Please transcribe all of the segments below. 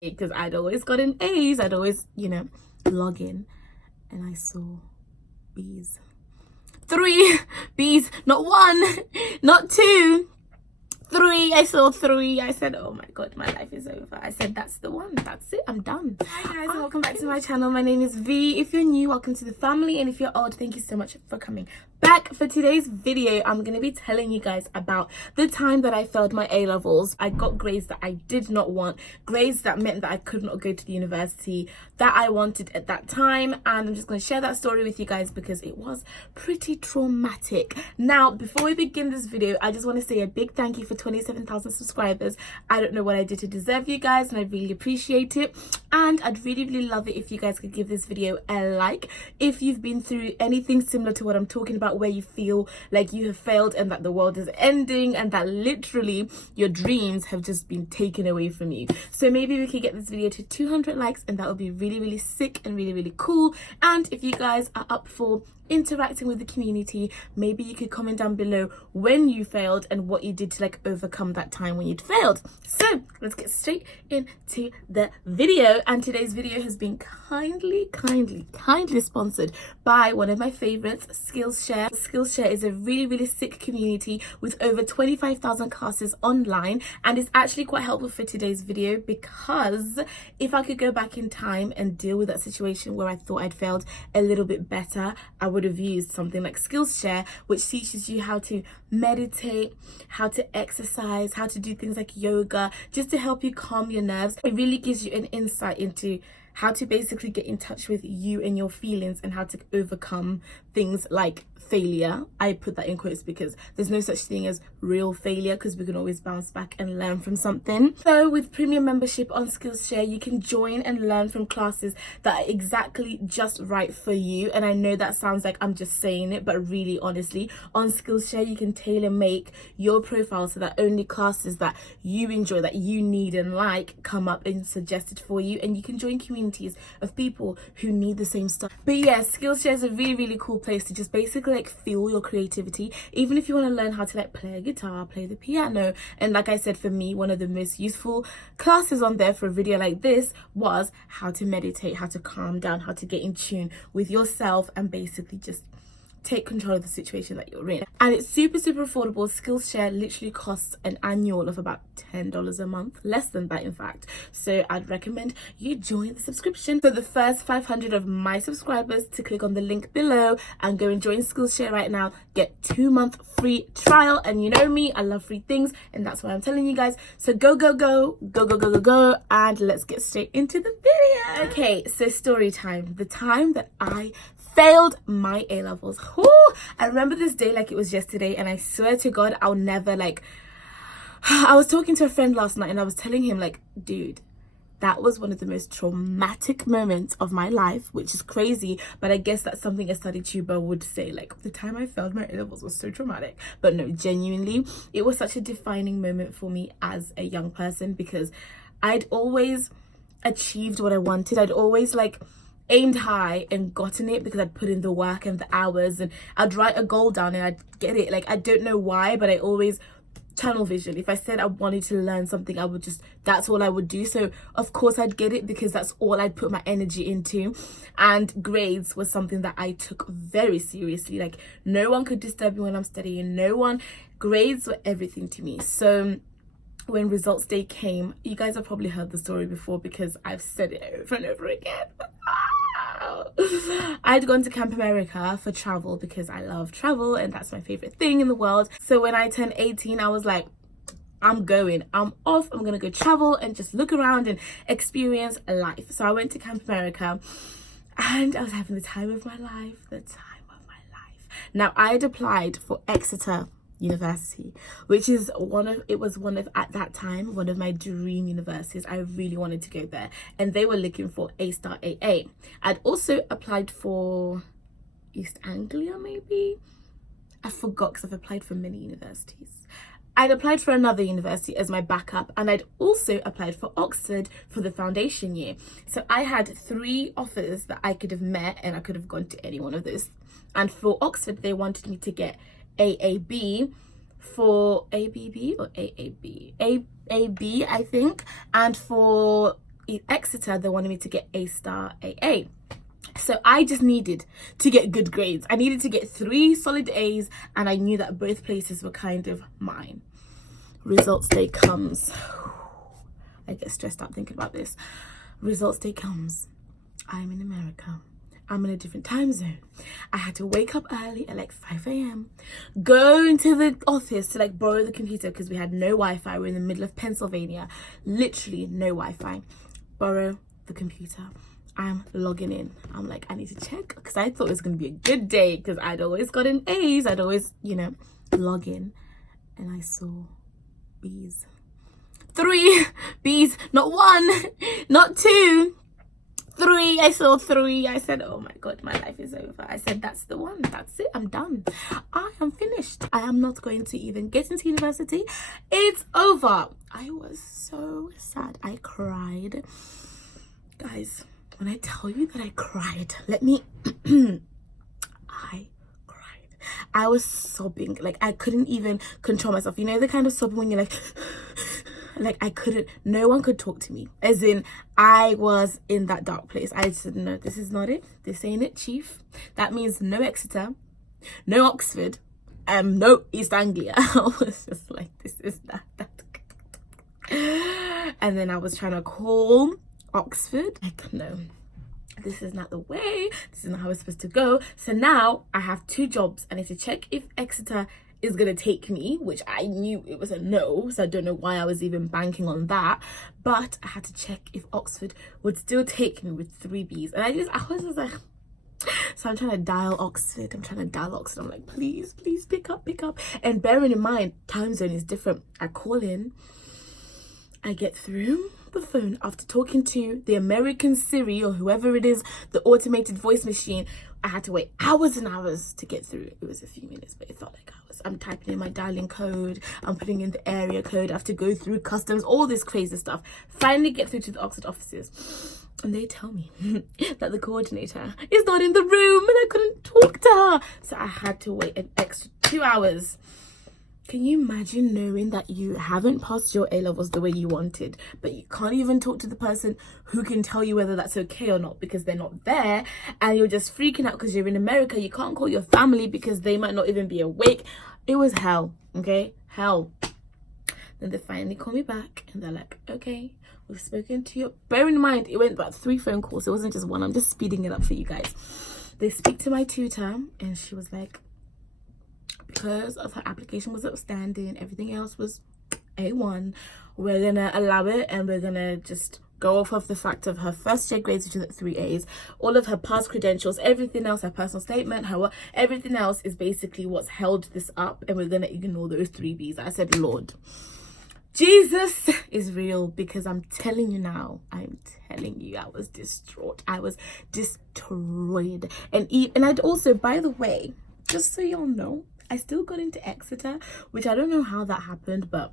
because I'd always gotten A's. I'd always, log in and I saw B's. 3 B's, not 1, not 2, 3. I saw 3. I said, oh my god, my life is over. I said, that's the one. That's it. I'm done. Hi guys, and welcome back to my channel. My name is V. If you're new, welcome to the family, and if you're old, thank you so much for coming back. For today's video, I'm going to be telling you guys about the time that I failed my A-levels. I got grades that I did not want, grades that meant that I could not go to the university that I wanted at that time, and I'm just going to share that story with you guys because it was pretty traumatic. Now, before we begin this video, I just want to say a big thank you for 27,000 subscribers. I don't know what I did to deserve you guys, and I really appreciate it, and I'd really love it if you guys could give this video a like if you've been through anything similar to what I'm talking about, where you feel like you have failed and that the world is ending and that literally your dreams have just been taken away from you. So maybe we could get this video to 200 likes, and that would be really sick and really cool. And if you guys are up for interacting with the community, maybe you could comment down below when you failed and what you did to overcome that time when you'd failed. So let's get straight into the video, and today's video has been kindly sponsored by one of my favorites, Skillshare. Skillshare is a really sick community with over 25,000 classes online, and it's actually quite helpful for today's video because if I could go back in time and deal with that situation where I thought I'd failed a little bit better, I would have used something like Skillshare, which teaches you how to meditate, how to exercise, how to do things like yoga, just to help you calm your nerves. It really gives you an insight into how to basically get in touch with you and your feelings, and how to overcome things like failure. I put that in quotes because there's no such thing as real failure, because we can always bounce back and learn from something. So with premium membership on Skillshare, you can join and learn from classes that are exactly just right for you. And I know that sounds like I'm just saying it, but really honestly, on Skillshare you can tailor make your profile so that only classes that you enjoy, that you need and like, come up and suggested for you, and you can join communities of people who need the same stuff. But yeah, Skillshare is a really cool place to just basically fuel your creativity, even if you want to learn how to play a guitar, play the piano. And like I said, for me, one of the most useful classes on there for a video like this was how to meditate, how to calm down, how to get in tune with yourself, and basically just take control of the situation that you're in. And it's super affordable. Skillshare literally costs an annual of about $10 a month, less than that in fact. So I'd recommend you join the subscription. For the first 500 of my subscribers to click on the link below and go and join Skillshare right now, get 2-month free trial. And you know me, I love free things, and that's why I'm telling you guys. So go and let's get straight into the video. Okay, so story time. The time that I failed my A-levels. I remember this day like it was yesterday, and I swear to God, I'll never I was talking to a friend last night, and I was telling him dude, that was one of the most traumatic moments of my life, which is crazy, but I guess that's something a study tuber would say, the time I failed my A-levels was so traumatic. But no, genuinely, it was such a defining moment for me as a young person, because I'd always achieved what I wanted. I'd always aimed high and gotten it because I'd put in the work and the hours, and I'd write a goal down and I'd get it. I don't know why, but I always tunnel vision. If I said I wanted to learn something, I would that's all I would do. So of course I'd get it because that's all I'd put my energy into. And grades was something that I took very seriously. No one could disturb me when I'm studying. Grades were everything to me. So when results day came, you guys have probably heard the story before because I've said it over and over again. I'd gone to Camp America for travel because I love travel and that's my favorite thing in the world. So when I turned 18, I was like, I'm off, I'm gonna go travel and just look around and experience life. So I went to Camp America and I was having the time of my life. Now I'd applied for Exeter University, which is at that time one of my dream universities. I really wanted to go there, and they were looking for A-star AA. I'd also applied for East Anglia, maybe, I forgot because I've applied for many universities. I'd applied for another university as my backup, and I'd also applied for Oxford for the foundation year. So I had 3 offers that I could have met, and I could have gone to any one of those. And for Oxford, they wanted me to get AAB for ABB or AAB, AAB I think, and for Exeter, they wanted me to get A-star AA. So I just needed to get good grades. I needed to get 3 solid A's, and I knew that both places were kind of mine. Results day comes. I get stressed out thinking about this. Results day comes. I'm in America. I'm in a different time zone. I had to wake up early at like 5 a.m. Go into the office to like borrow the computer because we had no Wi-Fi. We're in the middle of Pennsylvania. Literally no Wi-Fi. Borrow the computer. I'm logging in. I'm like, I need to check because I thought it was going to be a good day because I'd always gotten A's. I'd always, log in. And I saw B's. 3 B's. Not 1, not 2. 3. I saw 3. I said, oh my God, my life is over. I said, that's the one. That's it. I'm done. I am finished. I am not going to even get into university. It's over. I was so sad. I cried. Guys, when I tell you that I cried, let me... I cried. I was sobbing. Like, I couldn't even control myself. You know the kind of sobbing when you're like... Like, I couldn't, no one could talk to me. As in, I was in that dark place. I said, no, this is not it. This ain't it, chief. That means no Exeter, no Oxford, no East Anglia. I was just like, this is that. And then I was trying to call Oxford. Like, no, this is not the way. This is not how it's supposed to go. So now I have 2 jobs. I need to check if Exeter is gonna take me, which I knew it was a no, so I don't know why I was even banking on that. But I had to check if Oxford would still take me with 3 B's, and I was just like, so I'm trying to dial Oxford. I'm like, please pick up. And bearing in mind, time zone is different. I call in, I get through the phone after talking to the American Siri or whoever it is, the automated voice machine. I had to wait hours and hours to get through. It was a few minutes, but it felt like hours. I'm typing in my dialing code. I'm putting in the area code. I have to go through customs, all this crazy stuff. Finally get through to the Oxford offices. And they tell me that the coordinator is not in the room and I couldn't talk to her. So I had to wait an extra 2 hours. Can you imagine knowing that you haven't passed your A-levels the way you wanted, but you can't even talk to the person who can tell you whether that's okay or not because they're not there, and you're just freaking out because you're in America. You can't call your family because they might not even be awake. It was hell, okay? Hell. Then they finally call me back and they're like, okay, we've spoken to you. Bear in mind, it went about 3 phone calls. It wasn't just one. I'm just speeding it up for you guys. They speak to my tutor and she was like, because of her application was outstanding, everything else was A1, we're gonna allow it and we're gonna just go off of the fact of her first year grades, which is at 3 A's, all of her past credentials, everything else, her personal statement, everything else is basically what's held this up, and we're gonna ignore those 3 B's. I said, Lord, Jesus is real, because I'm telling you now, I was distraught. I was destroyed. And I'd also, by the way, just so y'all know, I still got into Exeter, which I don't know how that happened, but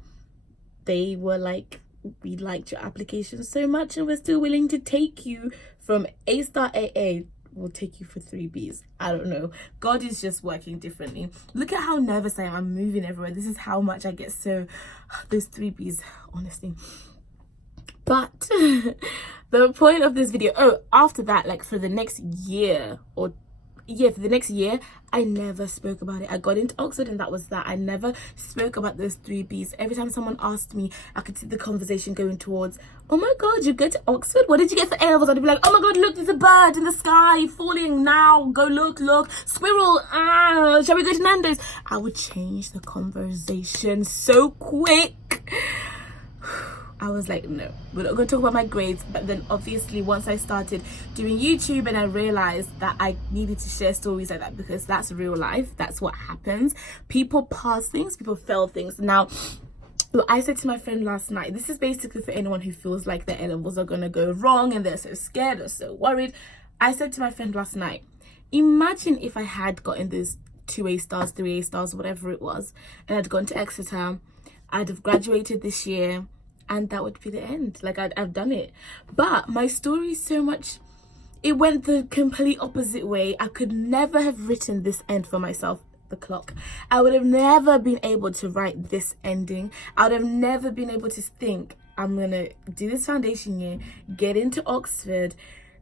they were like, we liked your application so much and we're still willing to take you from A-star AA. We'll take you for 3 B's. I don't know. God is just working differently. Look at how nervous I am. I'm moving everywhere. This is how much I get so... Those 3 B's, honestly. But the point of this video... after that, like for the next year for the next year, I never spoke about it. I got into Oxford and that was that. I never spoke about those 3 B's. Every time someone asked me, I could see the conversation going towards, oh my God, you go to Oxford? What did you get for A-levels? I'd be like, oh my God, look, there's a bird in the sky falling now. Go look. Squirrel. Shall we go to Nando's? I would change the conversation so quick. I was like, no, we're not going to talk about my grades. But then obviously once I started doing YouTube and I realized that I needed to share stories like that, because that's real life, that's what happens. People pass things, people fail things. Now, look, I said to my friend last night, this is basically for anyone who feels like their A-levels are going to go wrong and they're so scared or so worried. I said to my friend last night, imagine if I had gotten those 2 A-stars, 3 A-stars, whatever it was, and I'd gone to Exeter, I'd have graduated this year, and that would be the end. Like, I've done it. But my story is so much, it went the complete opposite way. I could never have written this end for myself. The clock. I would have never been able to write this ending. I would have never been able to think I'm gonna do this foundation year, get into Oxford,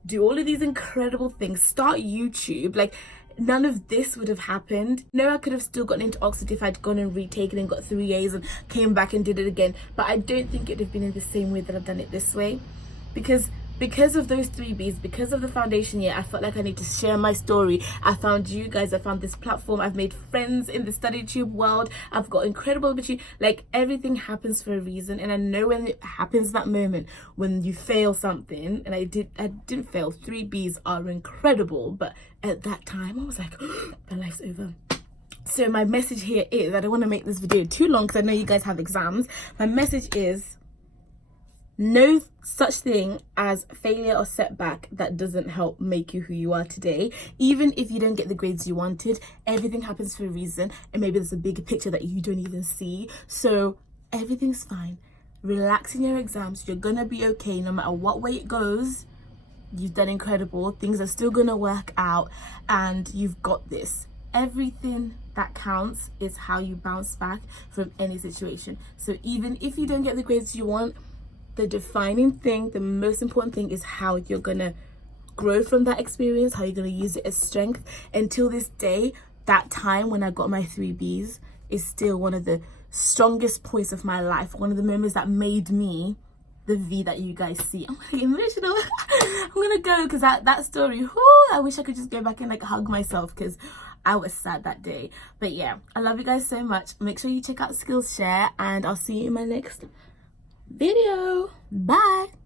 do all of these incredible things, start YouTube. Like, none of this would have happened. No, I could have still gotten into Oxford if I'd gone and retaken and got 3 A's and came back and did it again. But I don't think it would have been in the same way that I've done it this way. Because of those 3 B's, because of the foundation year, I felt like I need to share my story. I found you guys, I found this platform, I've made friends in the StudyTube world, I've got incredible opportunity. Like, everything happens for a reason, and I know when it happens, that moment when you fail something, and I didn't fail. 3 B's are incredible, but at that time I was like, my life's over. So my message here is, I don't want to make this video too long because I know you guys have exams. My message is, no such thing as failure or setback that doesn't help make you who you are today. Even if you don't get the grades you wanted, everything happens for a reason, and maybe there's a bigger picture that you don't even see. So everything's fine. Relax in your exams. You're gonna be okay no matter what way it goes. You've done incredible. Things are still gonna work out, and you've got this. Everything that counts is how you bounce back from any situation. So even if you don't get the grades you want, the defining thing, the most important thing, is how you're gonna grow from that experience, how you're gonna use it as strength. Until this day, that time when I got my 3 B's is still one of the strongest points of my life, one of the moments that made me the V that you guys see. I'm like emotional. I'm gonna go because that story, I wish I could just go back and like hug myself because I was sad that day. But yeah, I love you guys so much. Make sure you check out Skillshare, and I'll see you in my next video. Bye.